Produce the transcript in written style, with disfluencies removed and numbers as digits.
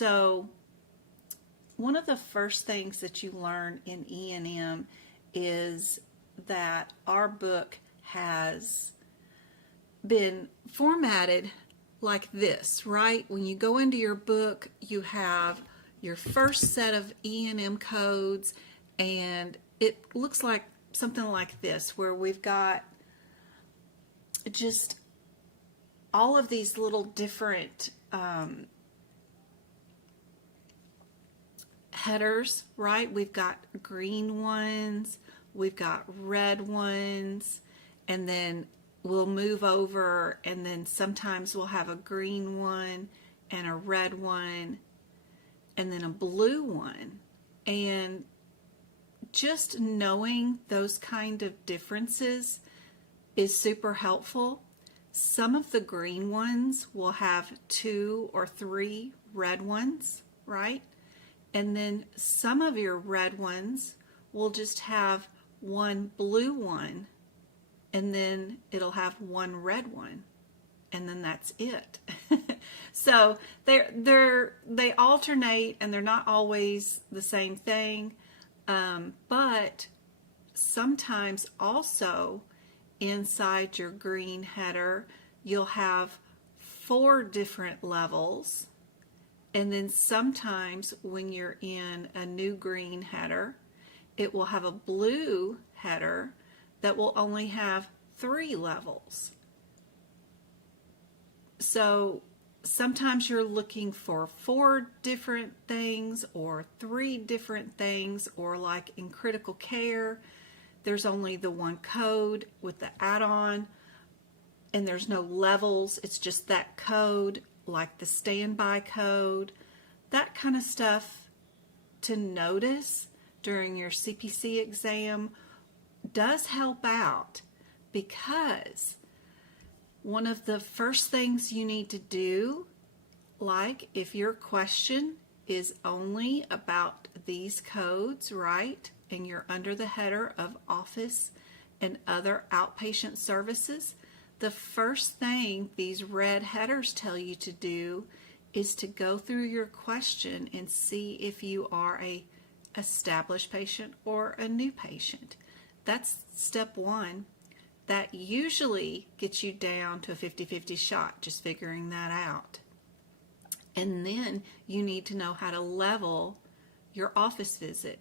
So one of the first things that you learn in E&M is that our book has been formatted like this, right? When you go into your book, you have your first set of E&M codes, and it looks like something like this, where we've got just all of these little different headers, right? We've got green ones, we've got red ones, and then we'll move over, and then sometimes we'll have a green one and a red one and then a blue one. And just knowing those kind of differences is super helpful. Some of the green ones will have 2 or 3 red ones, right? And then some of your red ones will just have 1 blue one, and then it'll have 1 red one, and then that's it. So they alternate, and they're not always the same thing, but sometimes also inside your green header you'll have 4 different levels, and then sometimes when you're in a new green header, it will have a blue header that will only have 3 levels. So sometimes you're looking for 4 different things or 3 different things, or like in critical care, there's only the 1 code with the add-on, and there's no levels, it's just that code, like the standby code. That kind of stuff to notice during your CPC exam does help out, because one of the first things you need to do, like if your question is only about these codes, right, and you're under the header of office and other outpatient services, the first thing these red headers tell you to do is to go through your question and see if you are a established patient or a new patient. That's step 1. That usually gets you down to a 50-50 shot, just figuring that out. And then you need to know how to level your office visit.